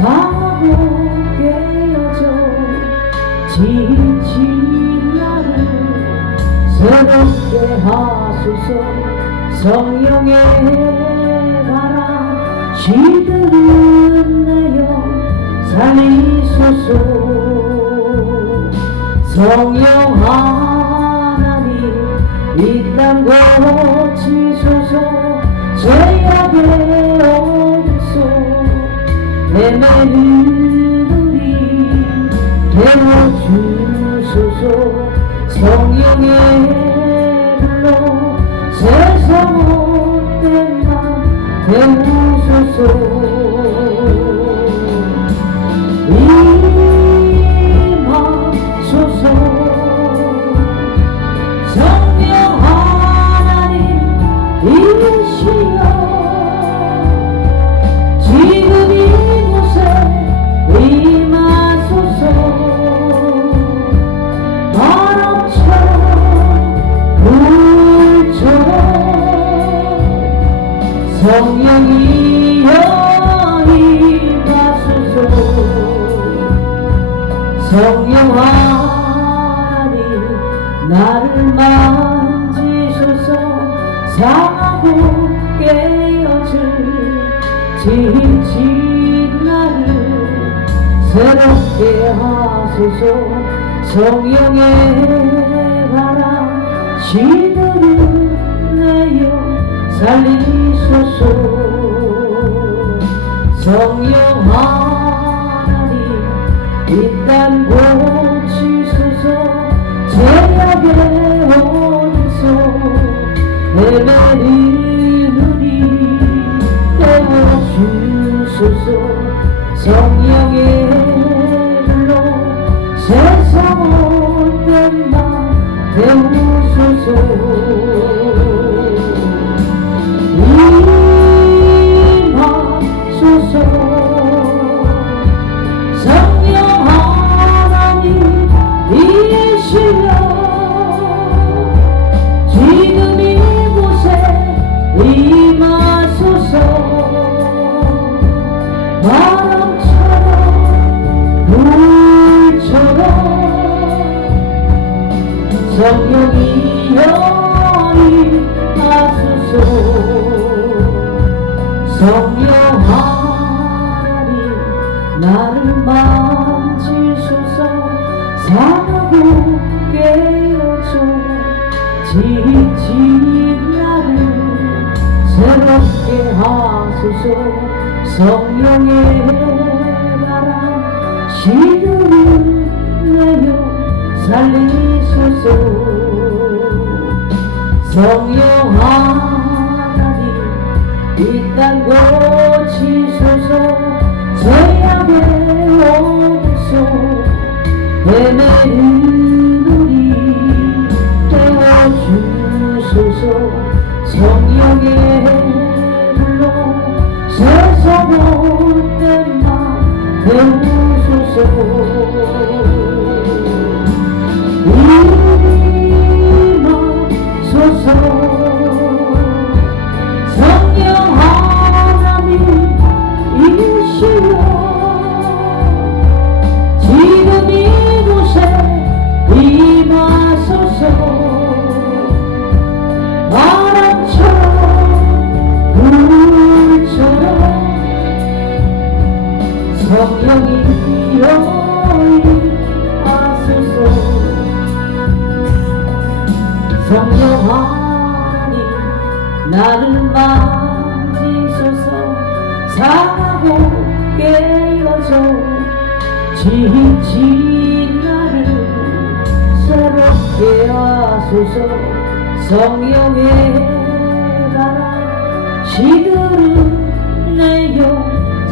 자고 깨어져 지친 나를 새롭게 하소서. 성령의 바람 시들은 내 영 살리소서. 성령 하나님 이 땅 고치소서. 죄악의 어둠 속 헤매는 우리 태워주소서. 성령의 불로 세상 못된 맘 태우소서. 임하소서. 성령 하나님 이시여 지금 이곳에 임하소서. 바람처럼 불처럼 성령이여 임하소서. 성령 하나님 나를 만지소서. 상하고 깨어질 지친 나를 새롭게 하소서. 성령의 바람 시들은 내 영 살리소서. 성령 하나님 이 땅 고치소서. 죄악의 어둠 속 헤매는 우리 태워주소서. 성령의 불로 세상 못된 맘 태우소서. 임하소서. 성령 하나님 이시여 지금 이곳에 임하소서. 바람처럼 불처럼 성령이여 임하소서. 성령 하나님 나를 만지소서. 상하고 깨어져 지친 나를 새롭게 하소서. 성령의 바람 시들은 내 영 살리소서. 성령 하나님 이 땅 고치소서. 죄악의 어둠 속 헤매는 우리 태워주소서. 성령의 불로 세상 못된 맘 태우소서. 임하소서. 성령 하나님 이시여 지금 이곳에 임하소서. 바람처럼 불처럼 성령이여 임하소서. 성령 하나님 나를 만지소서. 상하고 깨어져 지친 나를 새롭게 하소서. 성령의 바람 시들은 내 영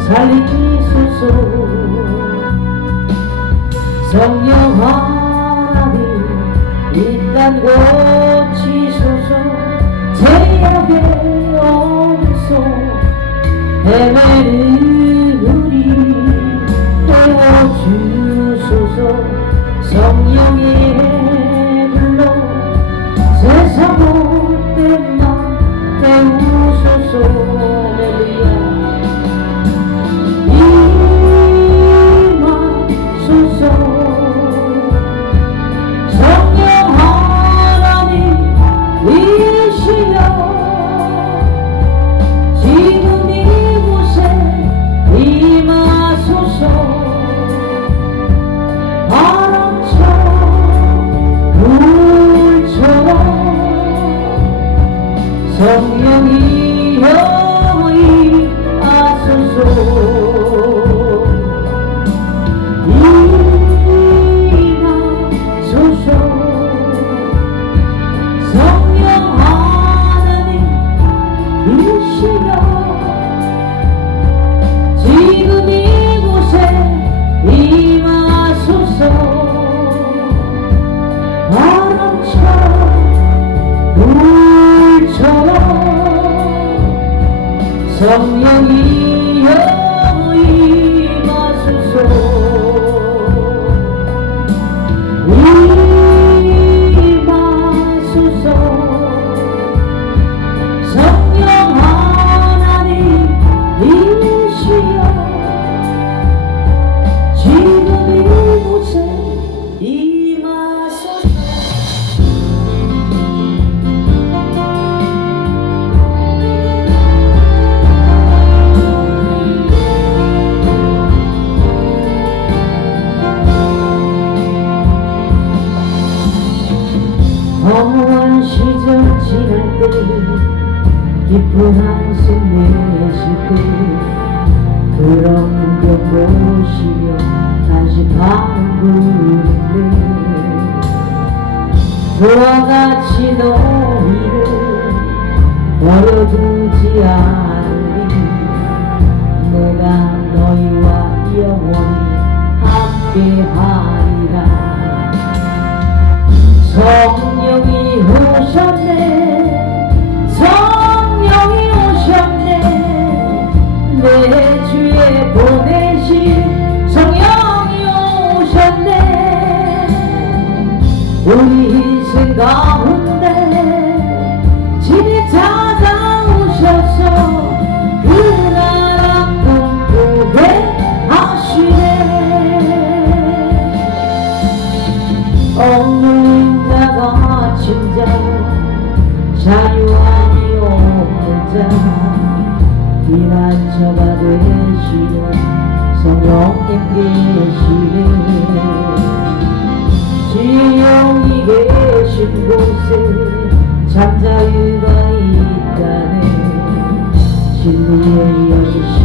살리소서. 성령 하나님 이 땅 고치소서. 죄악의 어둠 속 헤매는 우리 태워주소서. 성령의 불로 세상 못된 맘 태우소서. 할렐루야. 때 그런 풍경 보시며 다시 가는 분인데 그와 같이 너희를 버려두지 않으리 내가 너희와 영원히 함께하리라 성령이 오셨네 성령이 오셨네 내 주에 보내신 성령이 오셨네 우리 인생 가운데 진이 찾아오셔서 그 나라 꿈꾸게 하시네 억눌린 자가 진자 자유함이 없는 자 피난처가 되시는 성령님 계시네 지령이 계신 곳에 잠자유가 있다네 진리의 여주시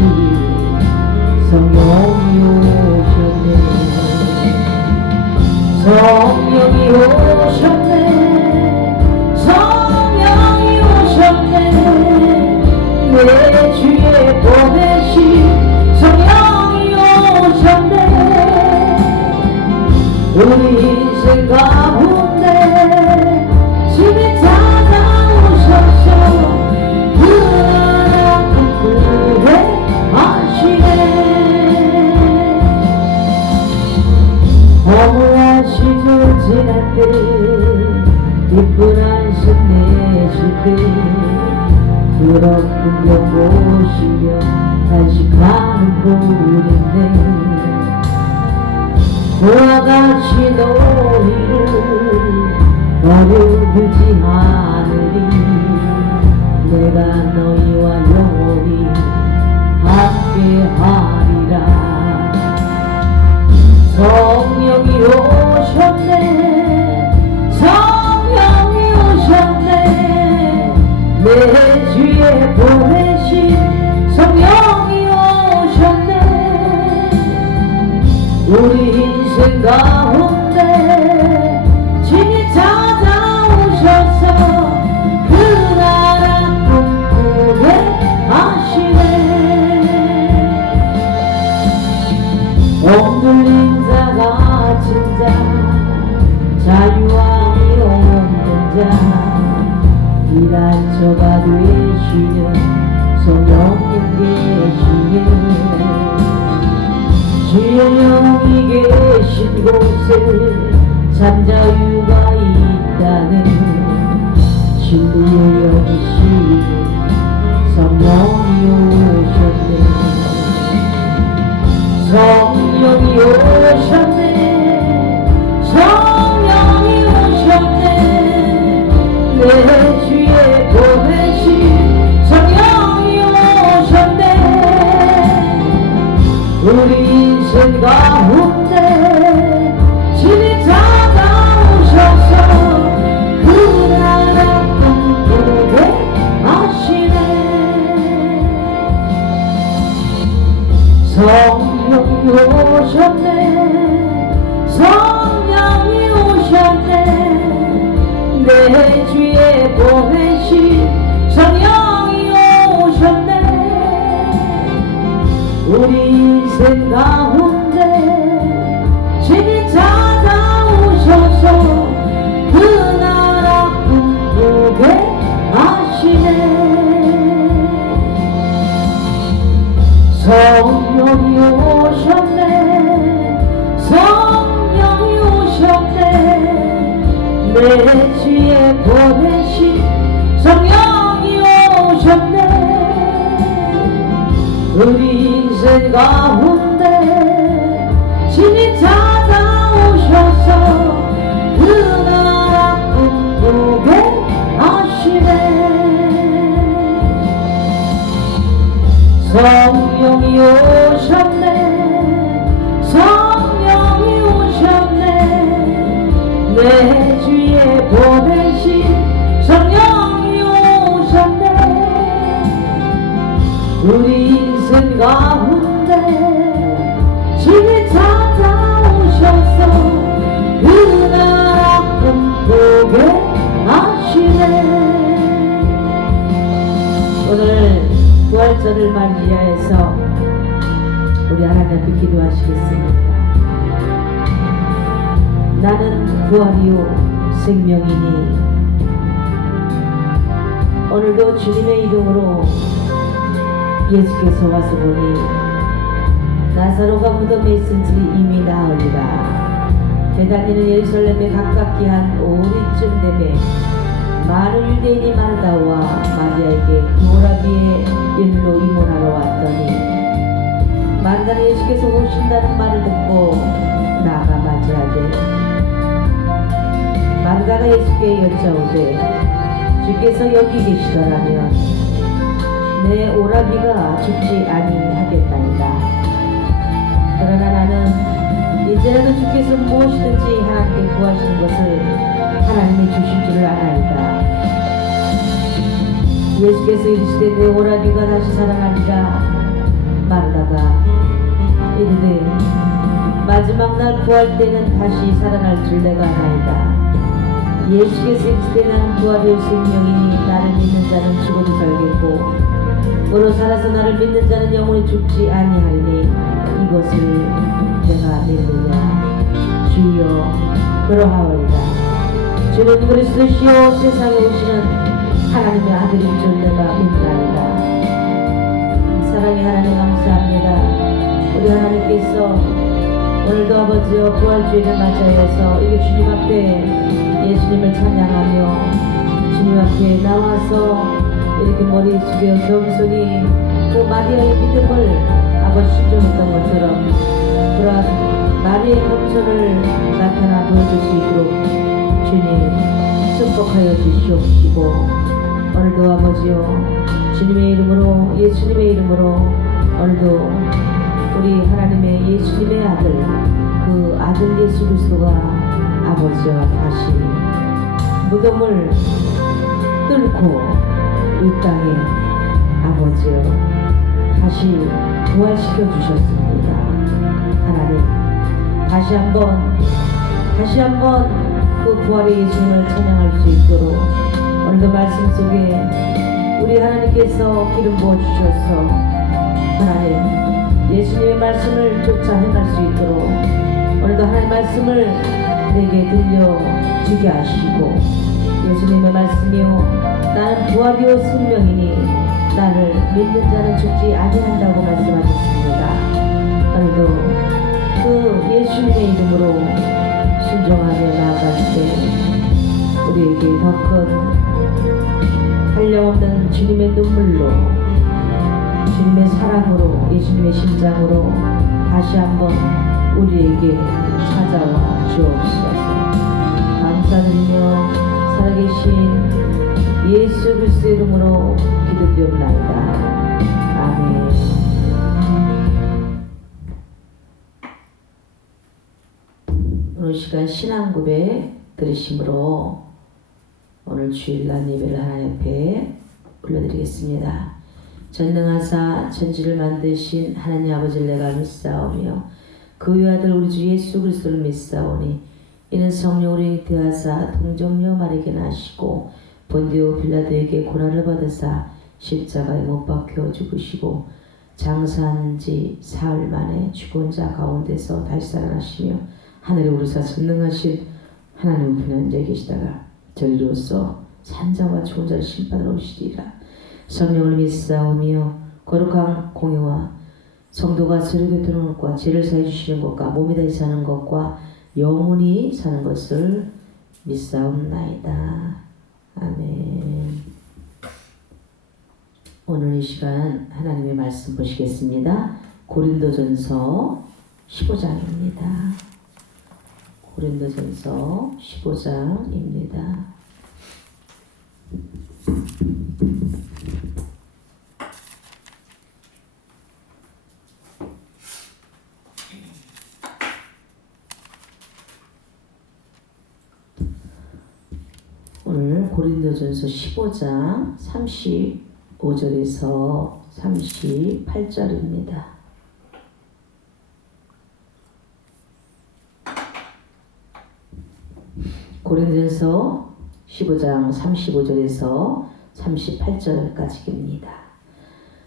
성령이 오셨네 성령이 오셨네 성령이 오셨네 내 주에 보내신 성령이 오셨네 우리 인생 가운데 집에 찾아오셔서 그 나라 꿈꾸게 하시네 허무한 시절 지날 때 기쁜 한숨 내쉴 때 그런 풍경 보시며 다시 가는 분인데 그와 같이 너희를 버려두지 않으리 내가 너희와 영원히 함께하리라 성령이 오셨네 성령이 오셨네 내 주에 보내신 성령이 오셨네 우리 인생 가운데 진이 찾아오셔서 그 나라 꿈꾸게 하시네 억눌린 자가 진자 자유함이 없는 자 피난처가 되시는 성령님 계시네 주영이 계신 곳에 잠자유가 있다네 진리의 여주시는 성령이 오셨네 성령이 오셨네 성령이 오셨네 내 주에 보내신 성령이 오셨네 우리 인생 가운데 진이 찾아오셔서 그 나라 꿈꾸게 하시네 성령이 오셨네 성령이 오셨네 내 주에 보내신 성령이 오셨네 우리 인생 가운데 진이 찾아오셔서 그 나라 꿈꾸게 하시네 성령이 오셨네 성령이 오셨네 내 주에 보내신 성령이 오셨네 우리 인생 가운데 진이 찾아오셔서 그 나라 꿈꾸게 하시네 성령이 오셨네 성령이 오셨네 내 주에 보내신 성령이 오셨네 우리 10절을 맞이하여서 우리 하나님께 기도하시겠습니다. 나는 부활이요 생명이니 오늘도 주님의 이름으로 예수께서 와서 보니 나사로가 무덤에 있은지 이미 나으리라. 베다니는 예루살렘에 가깝게 한 오리쯤 되매 많은 유대인이 마르다와 마리아에게 그 오라비의 일로 입문하러 왔더니 마르다는 예수께서 오신다는 말을 듣고 나아가 맞이하되 마르다가 예수께 여짜오되 주께서 여기 계시더라면 내 오라비가 죽지 아니하겠나이다. 그러나 나는 이제라도 주께서 무엇이든지 하나님께 구하시는 것을 하나님이 주실 줄을 아나이다. 예수께서 이르시되 내 오라비가 다시 살아나리라. 마르다가 이르되 마지막 날 구할 때는 다시 살아날 줄 내가 아나이다. 예수께서 이르시되 나는 부활이요 생명이니 나를 믿는 자는 죽어도 살겠고 무릇 살아서 나를 믿는 자는 영원히 죽지 아니하리니 이것을 내가 믿느냐. 주여 그러하오이다. 주는 그리스도시요 세상에 오시는 하나님의 아들인 줄 내가 믿나이다. 사랑의 하나님 감사합니다. 우리 하나님께서 오늘도 아버지여 부활주일을 맞이하여서 이게 주님 앞에 예수님을 찬양하며 주님 앞에 나와서 이렇게 머리 숙여 겸손히 그 마리아의 믿음을 아버지 신종했던 것처럼 그러한 마리아의 겸손을 나타나 보여줄 수 있도록 주님 축복하여 주시옵시고 오늘도 아버지요 주님의 이름으로 예수님의 이름으로 오늘도 우리 하나님의 예수님의 아들 그 아들 예수 그리스도가 아버지와 다시 무덤을 뚫고 이 땅에 아버지여 다시 부활시켜 주셨습니다. 하나님 다시 한번 그 부활의 예수님을 찬양할 수 있도록 오늘도 말씀 속에 우리 하나님께서 기름 부어 주셔서 하나님 예수님의 말씀을 쫓아 행할 수 있도록 오늘도 하나님의 말씀을 내게 들려주게 하시고 예수님의 말씀이요 나는 부활이요 생명이니 나를 믿는 자는 죽지 아니한다고 말씀하셨습니다. 오늘도 그 예수님의 이름으로 순종하며 나아갈 때 우리에게 더 큰 한량없는 주님의 눈물로 주님의 사랑으로 예수님의 심장으로 다시 한번 우리에게 찾아와 주옵소서. 감사드리며 살아계신 예수 그리스도의 이름으로 기도드리옵나이다. 아멘. 오늘 시간 신앙고백 들으심으로 오늘 주일날 예배를 하나님 앞에 올려드리겠습니다. 전능하사 천지를 만드신 하나님 아버지를 내가 믿사오며 그 외아들 우리 주 예수 그리스도를 믿사오니 이는 성령으로 잉태하사 동정녀 마리아에게 나시고 본디오 빌라도에게 고난을 받으사 십자가에 못 박혀 죽으시고 장사한 지 사흘 만에 죽은 자 가운데서 다시 살아나시며 하늘에 오르사 전능하신 하나님 우편에 앉아 계시다가 저리로서 산자와 죽은 자를 심판하러 오시리라. 성령을 믿사오며 거룩한 공예와 성도가 서로 교통하는 것과 죄를 사해 주시는 것과 몸이 다시 사는 것과 영원히 사는 것을 믿사옵나이다. 아멘. 오늘 이 시간 하나님의 말씀 보시겠습니다. 고린도전서 15장입니다. 고린도전서 15장입니다. 오늘 고린도전서 15장 35절에서 38절입니다. 고린도전서 15장 35절에서 38절까지입니다.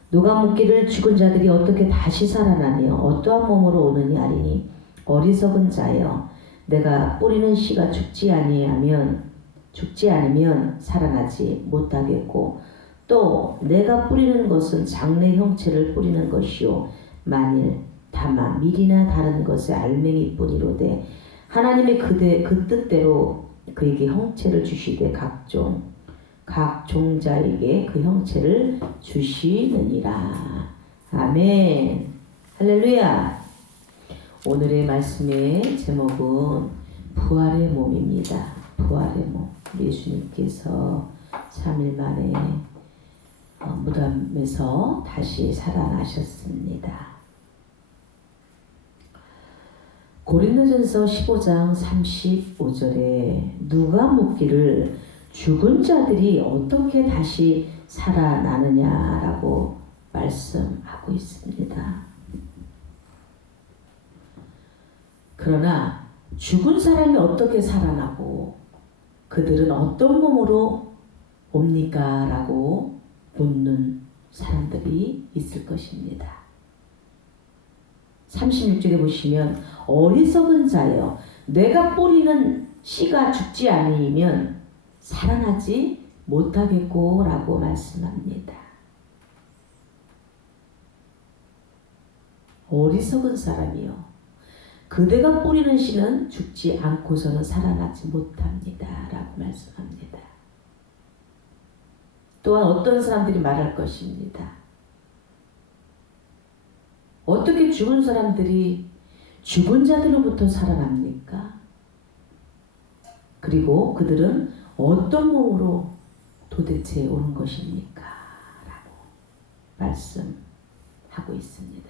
누가 묻기를 죽은 자들이 어떻게 다시 살아나며 어떠한 몸으로 오느냐 하리니 어리석은 자여 내가 뿌리는 씨가 죽지 않으면 살아나지 못하겠고 또 내가 뿌리는 것은 장래 형체를 뿌리는 것이요 만일 다만 밀이나 다른 것의 알맹이뿐이로되 하나님이 그 뜻대로 그에게 형체를 주시되 각 종자에게 그 형체를 주시느니라. 아멘. 할렐루야. 오늘의 말씀의 제목은 부활의 몸입니다. 부활의 몸. 예수님께서 3일 만에 무덤에서 다시 살아나셨습니다. 고린도전서 15장 35절에 누가 묻기를 죽은 자들이 어떻게 다시 살아나느냐라고 말씀하고 있습니다. 그러나 죽은 사람이 어떻게 살아나고 그들은 어떤 몸으로 옵니까? 라고 묻는 사람들이 있을 것입니다. 36절에 보시면 어리석은 자여 내가 뿌리는 씨가 죽지 않으면 살아나지 못하겠고 라고 말씀합니다. 어리석은 사람이요 그대가 뿌리는 씨는 죽지 않고서는 살아나지 못합니다 라고 말씀합니다. 또한 어떤 사람들이 말할 것입니다. 어떻게 죽은 사람들이 죽은 자들로부터 살아납니까? 그리고 그들은 어떤 몸으로 도대체 오는 것입니까? 라고 말씀하고 있습니다.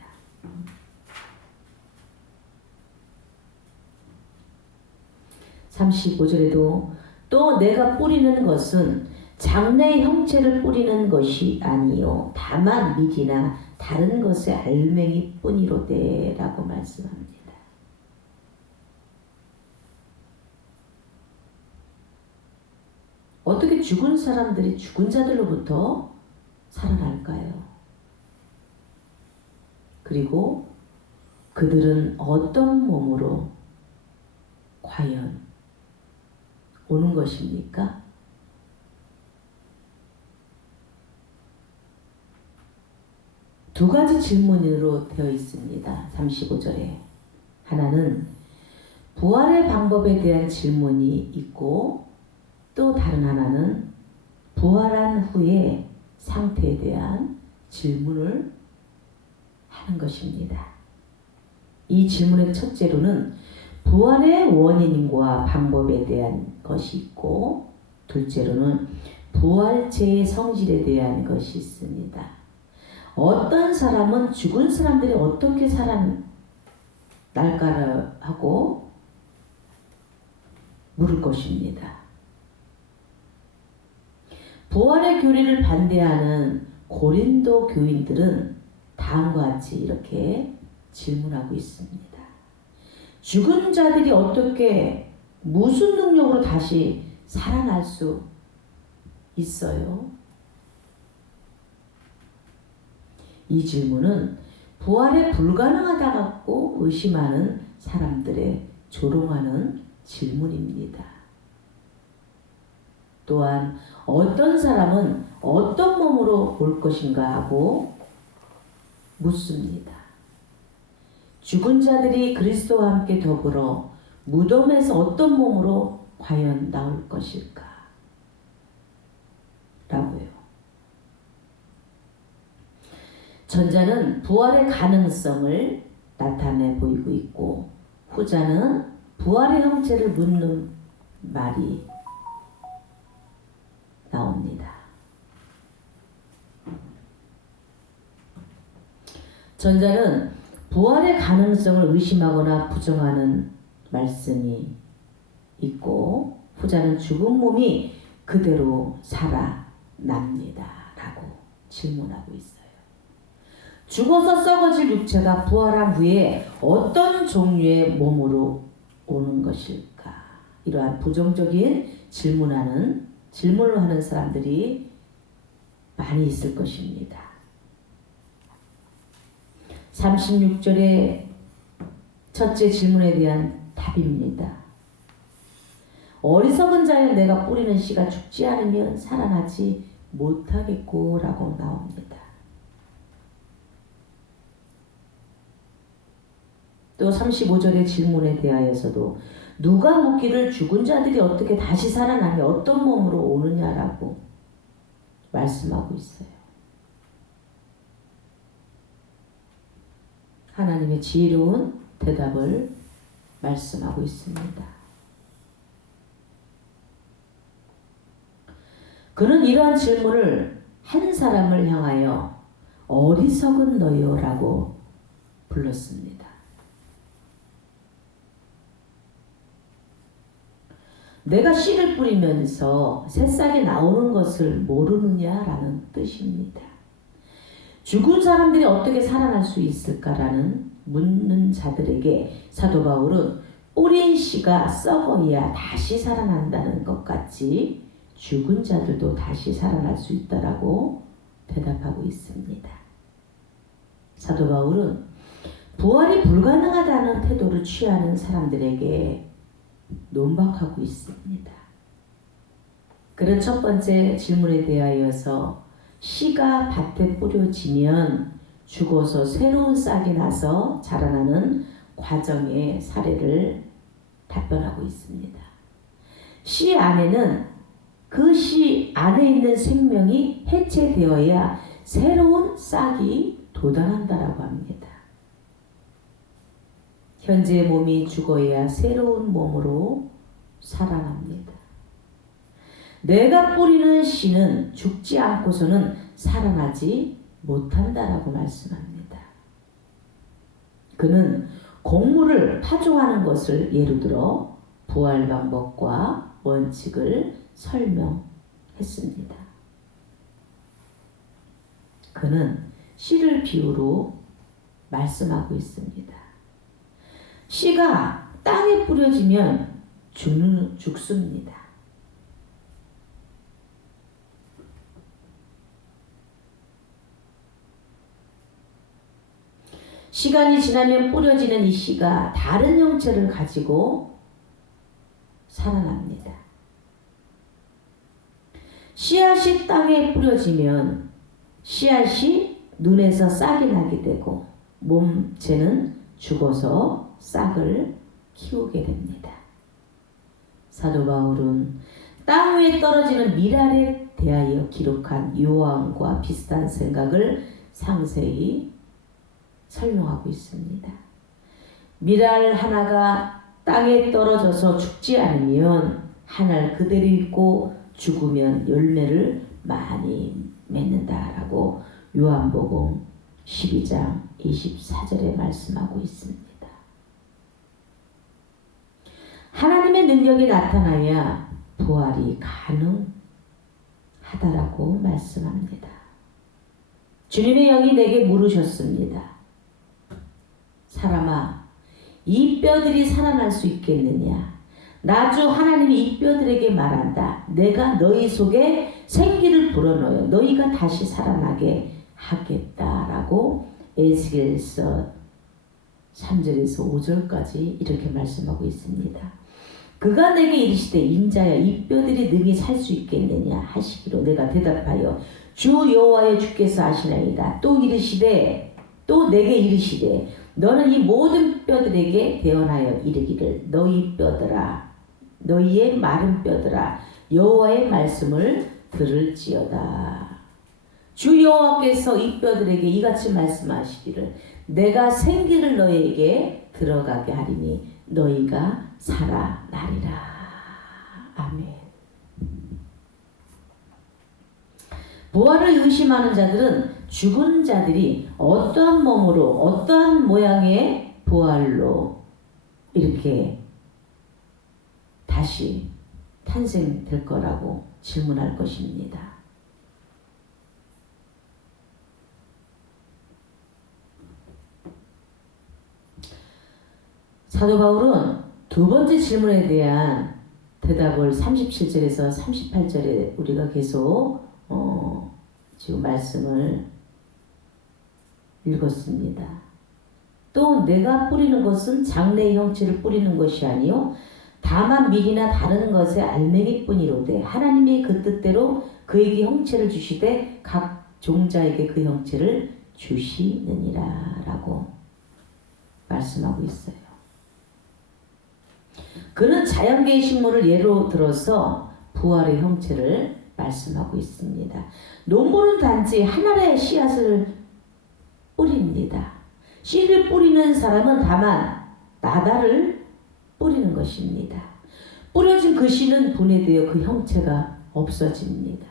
(35절에도) 또 내가 뿌리는 것은 장래의 형체를 뿌리는 것이 아니요 다만 밀이나 다른 것의 알맹이 뿐이로되 라고 말씀합니다. 어떻게 죽은 사람들이 죽은 자들로부터 살아날까요? 그리고 그들은 어떤 몸으로 과연 오는 것입니까? 두 가지 질문으로 되어 있습니다. 35절에 하나는 부활의 방법에 대한 질문이 있고 또 다른 하나는 부활한 후의 상태에 대한 질문을 하는 것입니다. 이 질문의 첫째로는 부활의 원인과 방법에 대한 것이 있고 둘째로는 부활체의 성질에 대한 것이 있습니다. 어떤 사람은 죽은 사람들이 어떻게 살아날까를 하고 물을 것입니다. 부활의 교리를 반대하는 고린도 교인들은 다음과 같이 이렇게 질문하고 있습니다. 죽은 자들이 어떻게 무슨 능력으로 다시 살아날 수 있어요? 이 질문은 부활에 불가능하다고 의심하는 사람들의 조롱하는 질문입니다. 또한 어떤 사람은 어떤 몸으로 올 것인가 하고 묻습니다. 죽은 자들이 그리스도와 함께 더불어 무덤에서 어떤 몸으로 과연 나올 것일까? 라고요. 전자는 부활의 가능성을 나타내 보이고 있고 후자는 부활의 형체를 묻는 말이 나옵니다. 전자는 부활의 가능성을 의심하거나 부정하는 말씀이 있고 후자는 죽은 몸이 그대로 살아납니다 라고 질문하고 있어요. 죽어서 썩어질 육체가 부활한 후에 어떤 종류의 몸으로 오는 것일까? 이러한 부정적인 질문을 하는 사람들이 많이 있을 것입니다. 36절의 첫째 질문에 대한 답입니다. 어리석은 자여 내가 뿌리는 씨가 죽지 않으면 살아나지 못하겠고 라고 나옵니다. 또 35절의 질문에 대하여서도 누가 묻기를 죽은 자들이 어떻게 다시 살아나며 어떤 몸으로 오느냐라고 말씀하고 있어요. 하나님의 지혜로운 대답을 말씀하고 있습니다. 그는 이러한 질문을 한 사람을 향하여 어리석은 너희요라고 불렀습니다. 내가 씨를 뿌리면서 새싹이 나오는 것을 모르느냐라는 뜻입니다. 죽은 사람들이 어떻게 살아날 수 있을까라는 묻는 자들에게 사도 바울은 뿌린 씨가 썩어야 다시 살아난다는 것 같이 죽은 자들도 다시 살아날 수 있다라고 대답하고 있습니다. 사도 바울은 부활이 불가능하다는 태도를 취하는 사람들에게 논박하고 있습니다. 그런 첫 번째 질문에 대하여서 씨가 밭에 뿌려지면 죽어서 새로운 싹이 나서 자라나는 과정의 사례를 답변하고 있습니다. 씨 안에는 그 씨 안에 있는 생명이 해체되어야 새로운 싹이 돋아난다라고 합니다. 현재의 몸이 죽어야 새로운 몸으로 살아납니다. 내가 뿌리는 씨는 죽지 않고서는 살아나지 못한다라고 말씀합니다. 그는 곡물을 파종하는 것을 예로 들어 부활 방법과 원칙을 설명했습니다. 그는 씨를 비유로 말씀하고 있습니다. 씨가 땅에 뿌려지면 죽습니다. 시간이 지나면 뿌려지는 이 씨가 다른 형체를 가지고 살아납니다. 씨앗이 땅에 뿌려지면 씨앗이 눈에서 싹이 나게 되고 몸체는 죽어서 싹을 키우게 됩니다. 사도 바울은 땅 위에 떨어지는 밀알에 대하여 기록한 요한과 비슷한 생각을 상세히 설명하고 있습니다. 밀알 하나가 땅에 떨어져서 죽지 않으면 한 알 그대로 있고 죽으면 열매를 많이 맺는다라고 요한복음 12장 24절에 말씀하고 있습니다. 하나님의 능력이 나타나야 부활이 가능하다라고 말씀합니다. 주님의 영이 내게 물으셨습니다. 사람아, 이 뼈들이 살아날 수 있겠느냐? 나 주 하나님이 이 뼈들에게 말한다. 내가 너희 속에 생기를 불어넣어 너희가 다시 살아나게 하겠다라고 에스겔서 3절에서 5절까지 이렇게 말씀하고 있습니다. 그가 내게 이르시되 인자야 이 뼈들이 능히 살 수 있겠느냐 하시기로 내가 대답하여 주 여호와의 주께서 하시나이다. 또 내게 이르시되 너는 이 모든 뼈들에게 대언하여 이르기를 너희 뼈들아 너희의 마른 뼈들아 여호와의 말씀을 들을지어다. 주 여호와께서 이 뼈들에게 이같이 말씀하시기를 내가 생기를 너희에게 들어가게 하리니 너희가 살아나리라. 아멘. 부활을 의심하는 자들은 죽은 자들이 어떠한 몸으로 어떠한 모양의 부활로 이렇게 다시 탄생될 거라고 질문할 것입니다. 사도 바울은 두 번째 질문에 대한 대답을 37절에서 38절에 우리가 계속 지금 말씀을 읽었습니다. 또 내가 뿌리는 것은 장래의 형체를 뿌리는 것이 아니요 다만 밀이나 다른 것의 알맹이뿐이로되 하나님이 그 뜻대로 그에게 형체를 주시되 각 종자에게 그 형체를 주시느니라 라고 말씀하고 있어요. 그는 자연계의 식물을 예로 들어서 부활의 형체를 말씀하고 있습니다. 농부는 단지 하나의 씨앗을 뿌립니다. 씨를 뿌리는 사람은 다만 나달을 뿌리는 것입니다. 뿌려진 그 씨는 분해되어 그 형체가 없어집니다.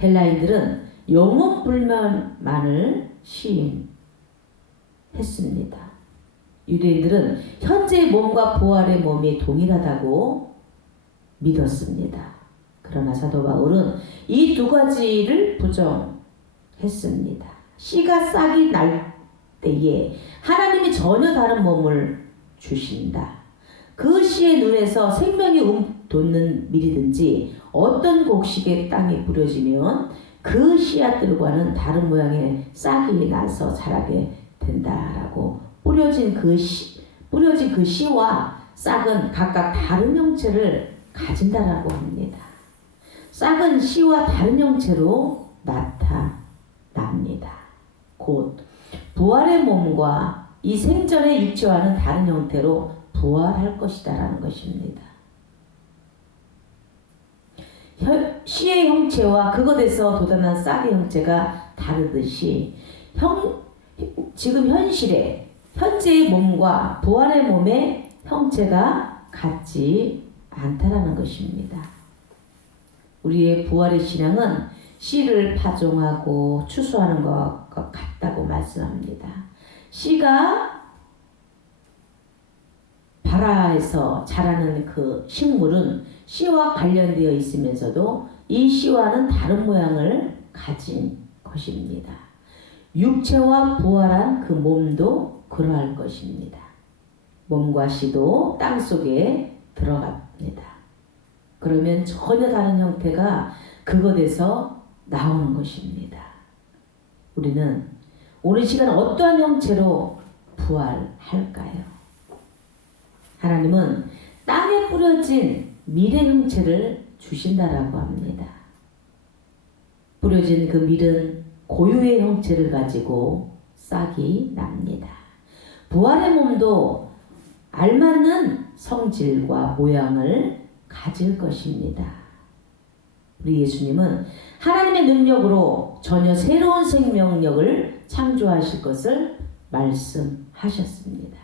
헬라인들은 영원 불멸만을 시인했습니다. 유대인들은 현재의 몸과 부활의 몸이 동일하다고 믿었습니다. 그러나 사도 바울은 이 두 가지를 부정했습니다. 씨가 싹이 날 때에 하나님이 전혀 다른 몸을 주신다. 그 씨의 눈에서 생명이 돋는 밀이든지 어떤 곡식의 땅에 뿌려지면 그 씨앗들과는 다른 모양의 싹이 나서 자라게 된다라고 뿌려진 그 씨와 싹은 각각 다른 형체를 가진다라고 합니다. 싹은 씨와 다른 형체로 나타납니다. 곧 부활의 몸과 이 생전의 육체와는 다른 형태로 부활할 것이다라는 것입니다. 씨의 형체와 그것에서 돋아난 싹의 형체가 다르듯이 지금 현재의 몸과 부활의 몸의 형체가 같지 않다라는 것입니다. 우리의 부활의 신앙은 씨를 파종하고 추수하는 것과 같다고 말씀합니다. 씨가 발아에서 자라는 그 식물은 씨와 관련되어 있으면서도 이 씨와는 다른 모양을 가진 것입니다. 육체와 부활한 그 몸도 그러할 것입니다. 몸과 씨도 땅 속에 들어갑니다. 그러면 전혀 다른 형태가 그것에서 나오는 것입니다. 우리는 오늘 시간 어떠한 형체로 부활할까요? 하나님은 땅에 뿌려진 밀의 형체를 주신다라고 합니다. 뿌려진 그 밀은 고유의 형체를 가지고 싹이 납니다. 부활의 몸도 알맞는 성질과 모양을 가질 것입니다. 우리 예수님은 하나님의 능력으로 전혀 새로운 생명력을 창조하실 것을 말씀하셨습니다.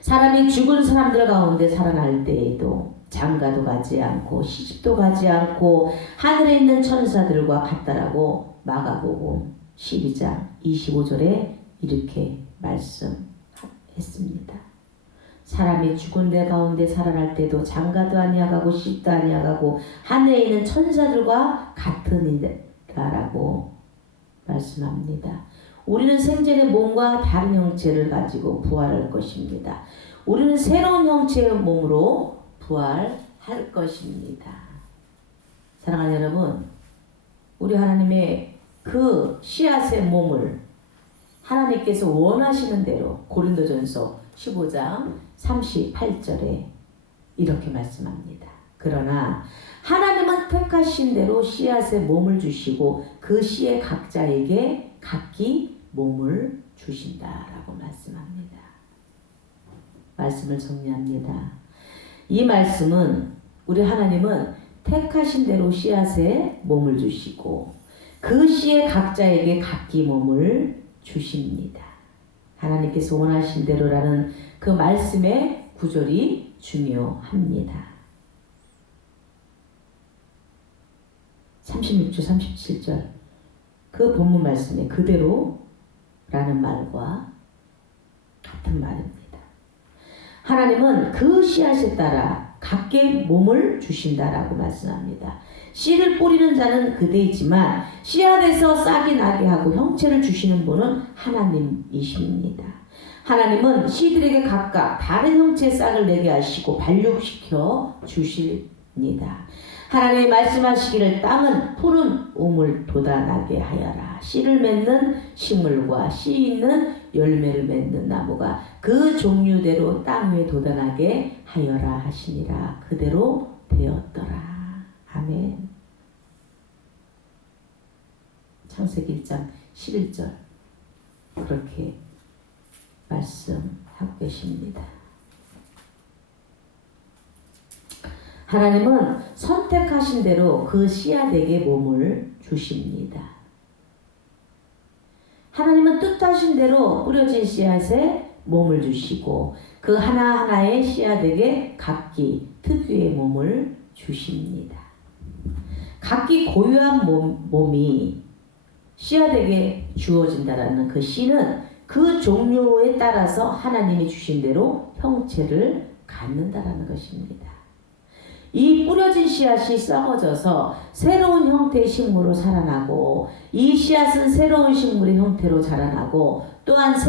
사람이 죽은 사람들 가운데 살아날 때에도 장가도 가지 않고 시집도 가지 않고 하늘에 있는 천사들과 같다라고 마가복음 12장 25절에 이렇게 말씀했습니다. 사람이 죽은 데 가운데 살아날 때도 장가도 아니하고 시집도 아니하고 하늘에 있는 천사들과 같으니라라고 말씀합니다. 우리는 생전의 몸과 다른 형체를 가지고 부활할 것입니다. 우리는 새로운 형체의 몸으로 부활할 것입니다. 사랑하는 여러분, 우리 하나님의 그 씨앗의 몸을 하나님께서 원하시는 대로 고린도전서 15장 38절에 이렇게 말씀합니다. 그러나 하나님은 택하신 대로 씨앗의 몸을 주시고 그 씨의 각자에게 각기 몸을 주신다라고 말씀합니다. 말씀을 정리합니다. 이 말씀은 우리 하나님은 택하신 대로 씨앗의 몸을 주시고 그 씨의 각자에게 각기 몸을 주십니다. 하나님께서 원하신 대로라는 그 말씀의 구절이 중요합니다. 36절 37절 그 본문 말씀에 그대로라는 말과 같은 말입니다. 하나님은 그 씨앗에 따라 각기 몸을 주신다라고 말씀합니다. 씨를 뿌리는 자는 그대이지만 씨앗에서 싹이 나게 하고 형체를 주시는 분은 하나님이십니다. 하나님은 씨들에게 각각 다른 형체의 싹을 내게 하시고 발육시켜 주십니다. 하나님이 말씀하시기를 땅은 푸른 우물 돋아나게 하여라. 씨를 맺는 식물과 씨 있는 열매를 맺는 나무가 그 종류대로 땅 위에 돋아나게 하여라 하시니라. 그대로 되었더라. 아멘. 창세기 1장 11절 그렇게 말씀하고 계십니다. 하나님은 선택하신 대로 그 씨앗에게 몸을 주십니다. 하나님은 뜻하신 대로 뿌려진 씨앗에 몸을 주시고 그 하나하나의 씨앗에게 각기 특유의 몸을 주십니다. 각기 고유한 몸이 씨앗에게 주어진다라는 그 씨는 그 종류에 따라서 하나님이 주신 대로 형체를 갖는다라는 것입니다. 이 뿌려진 씨앗이 썩어져서 새로운 형태의 식물로 살아나고 이 씨앗은 새로운 식물의 형태로 자라나고 또한 새로운